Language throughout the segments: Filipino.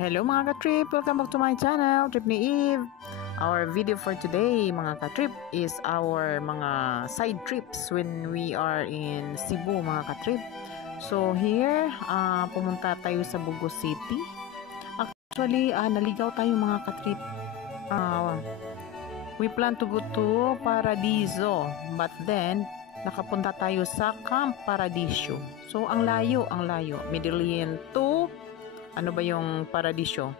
Hello mga ka-trip! Welcome back to my channel, Trip ni Eve. Our video for today mga ka-trip is our mga side trips when we are in Cebu mga ka-trip. So here, pumunta tayo sa Bugo City. Actually, naligaw tayo mga ka-trip. We plan to go to Paradiso, but then nakapunta tayo sa Camp Paradiso. So ang layo. Medellin to ano ba yung Paradiso?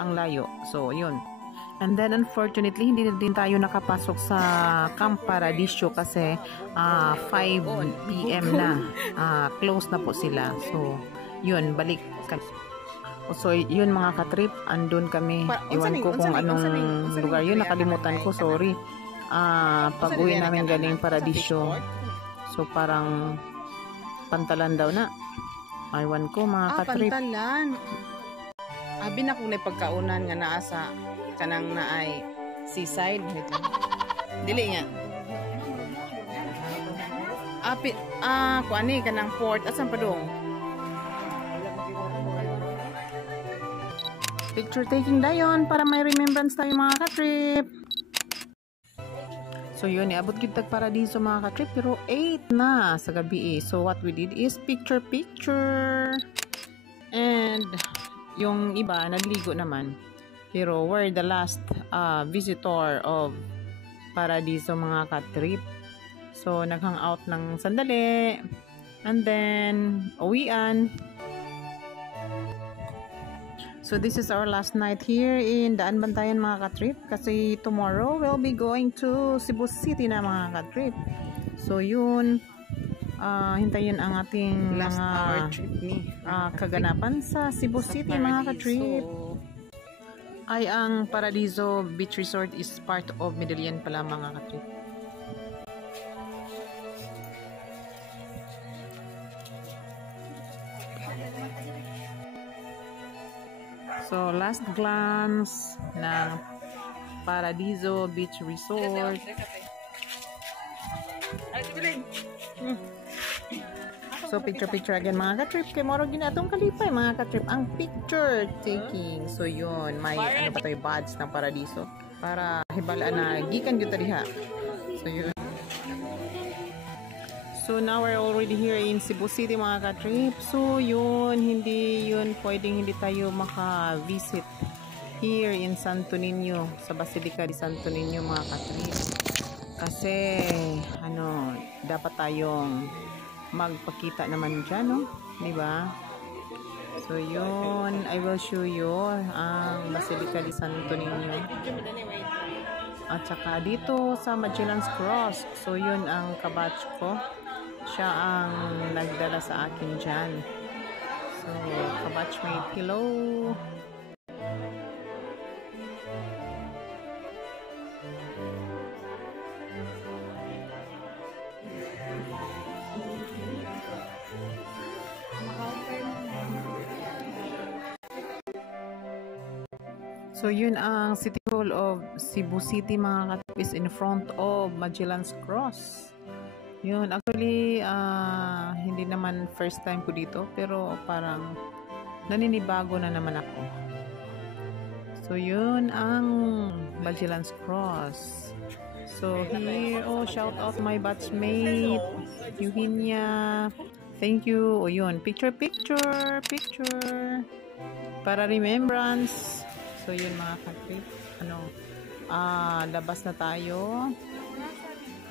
Ang layo. So, yun. And then, unfortunately, hindi na din tayo nakapasok sa Camp Paradiso kasi 5 PM na. Close na po sila. So, yun. Balik. So, yun mga ka-trip. Andun kami. Iwan ko kung anong lugar yun. Nakalimutan ko. Sorry. Pag-uwi namin galing Paradiso. So, parang Pantalan daw na. Iwan ko mga ka-trip. Pantalan. Abi na kung pagkaunan nga naa sa kanang naay seaside. Dili nga. Kuani kanang port. Asan pa dong? Picture taking dayon para may remembrance tayo mga ka-trip. So yun, iabot kita Paradiso mga ka-trip, pero 8 na sa gabi So what we did is picture. And yung iba, nagligo naman. Pero we're the last visitor of Paradiso mga ka-trip. So nag-hang out ng sandali. And then, uwian. So this is our last night here in Daan Bantayan mga ka-trip, kasi tomorrow we'll be going to Cebu City na mga ka-trip. So yun, hintayin ang ating last mga hour trip ni kaganapan sa Cebu City mga ka-trip. Ay ang Paradiso Beach Resort is part of Medellin pala mga ka-trip. So, last glance ng Paradiso Beach Resort. So, picture again mga ka-trip. Kay moro ginatong kalipay mga ka-trip. Ang picture taking. So, yun. May ano pa tayo, badge ng Paradiso. Para hibalaan na gikan dito diha. So, yun. So now we're already here in Cebu City mga ka-trip. So yun, hindi pwedeng hindi tayo maka-visit here in Santo Niño, sa Basilica de Santo Niño mga ka-trip. Kasi dapat tayong magpakita naman dyan, no? Diba? So yun, I will show you ang Basilica de Santo Niño. At saka dito sa Magellan's Cross. So yun ang kabatch ko. Siya ang nagdala sa akin dyan. So, kabatchmate, hello! So, yun ang City Hall of Cebu City mga ka-trip, is in front of Magellan's Cross. Yun, actually, hindi naman first time ko dito, pero parang naninibago na naman ako. So, yun ang Magellan's Cross. So, here, shout out my batchmate, Eugenia. Thank you. Yun, picture. Para remembrance. So, yun mga ka-trip.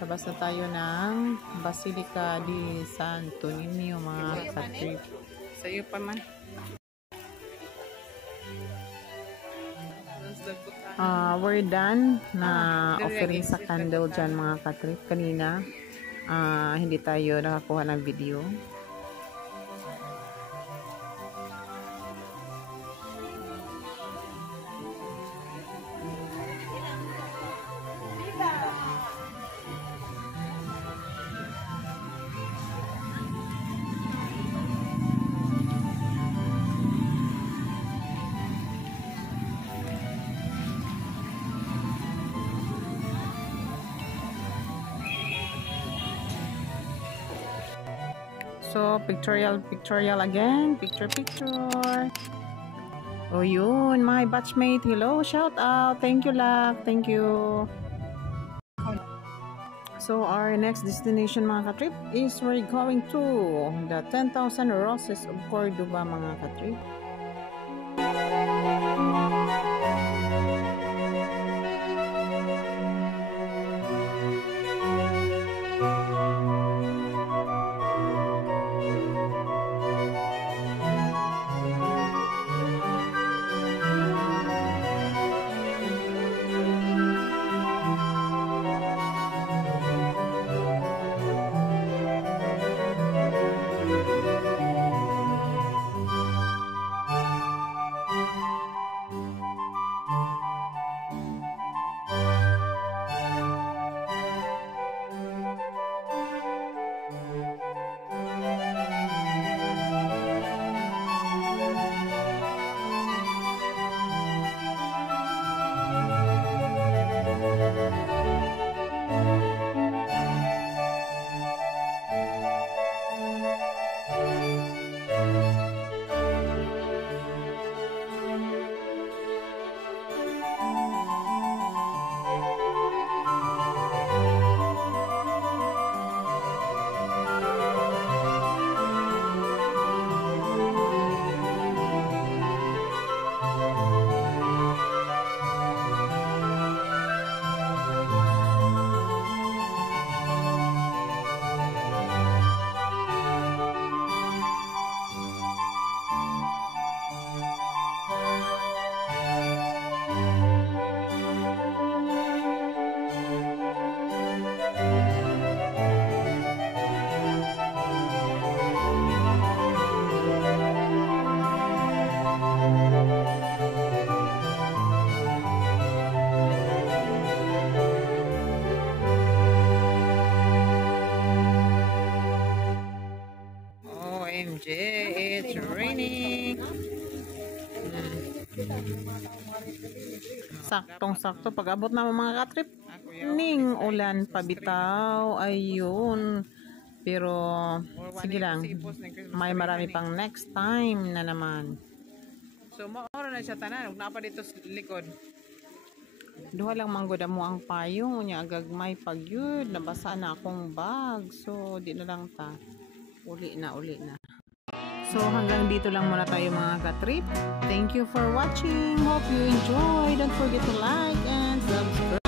Labas na tayo ng Basilica de Santo Niño mga ka-trip. Sa iyo pa man. We're done na offering sa candle dyan mga ka-trip. Kanina hindi tayo nakakuha ng video. So, pictorial again. Picture. O yun, my batchmate. Hello, shout out. Thank you, Lak. Thank you. So our next destination mga katrip is we're going to the 10,000 Roses of Cordoba mga katrip. OMG, it's raining. Saktong-sakto pag abot na mga katrip. Ning ulan pabitaw. Ayun. Pero sige lang. May marami pang next time na naman. So maoro na siya tanan, ug naa pa dito sa likod. Duha lang manggod mo ang payong unya agagmay pagyud nabasa na akong bag. So di na lang ta. Uli na. So hanggang dito lang muna tayo mga katrip. Thank you for watching. Hope you enjoy. Don't forget to like and subscribe.